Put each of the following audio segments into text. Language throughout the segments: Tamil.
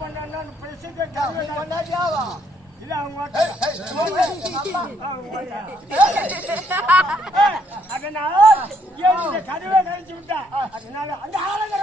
பண்ணா பிரசித்தி பண்ணாதியாவா இல்ல அவங்க அதனால கதவை கழிச்சு விட்டா அதனால அந்த ஆளுங்க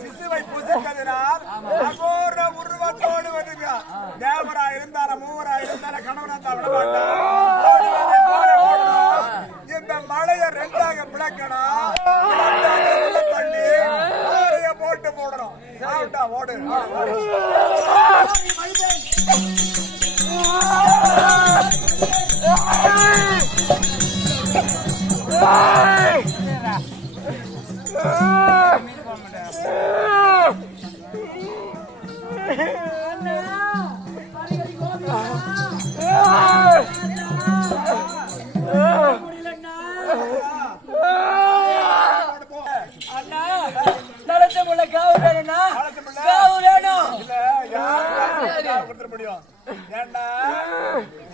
சிசுவை புசிப்பதனால் அகோர உருவத்தோடு வருக. தேவரா இருந்தாலும் மூவரா இருந்தாலும் கணவனா விடமாட்டான். இந்த மழையை ரெண்டாக பிளக்கணும், தள்ளி போட்டு போடணும். சாப்பிட்டா ஓடு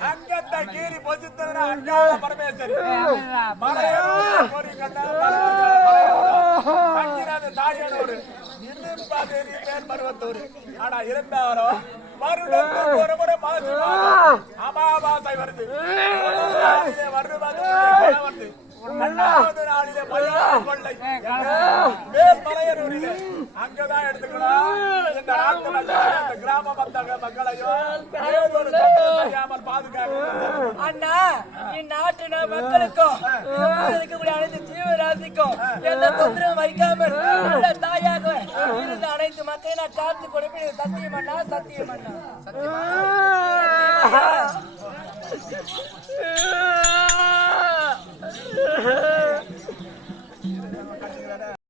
அங்கத்த கீரி பொசித்தது அங்காள பரமேஸ்வரி தாயோடு இன்னும் பேர் பருவத்தூர். ஆனா இருந்தாலும் வருடத்துக்கு ஒரு முறை மாசி அமாவாசை வருது, வருது இரண்டாவது நாளிலே கொள்ளை மேல்மலையனூரிலே அங்கதான் எடுத்துக்கலாம். இந்த நாட்டு மக்கள் கிராம மக்களையும் தெரியாமல் பாதுகாக்க அண்ணா இந்நாட்டு மக்களுக்கும் இருக்கக்கூடிய அனைத்து ஜீவராசிக்கும் எந்த தொந்தரவும் வைக்காமல் நல்ல தாயாக இருந்த அனைத்து மக்களை நான் காத்து கொடுப்பேன். சத்தியம் அண்ணா, சத்தியம் அண்ணா, சத்தியம்.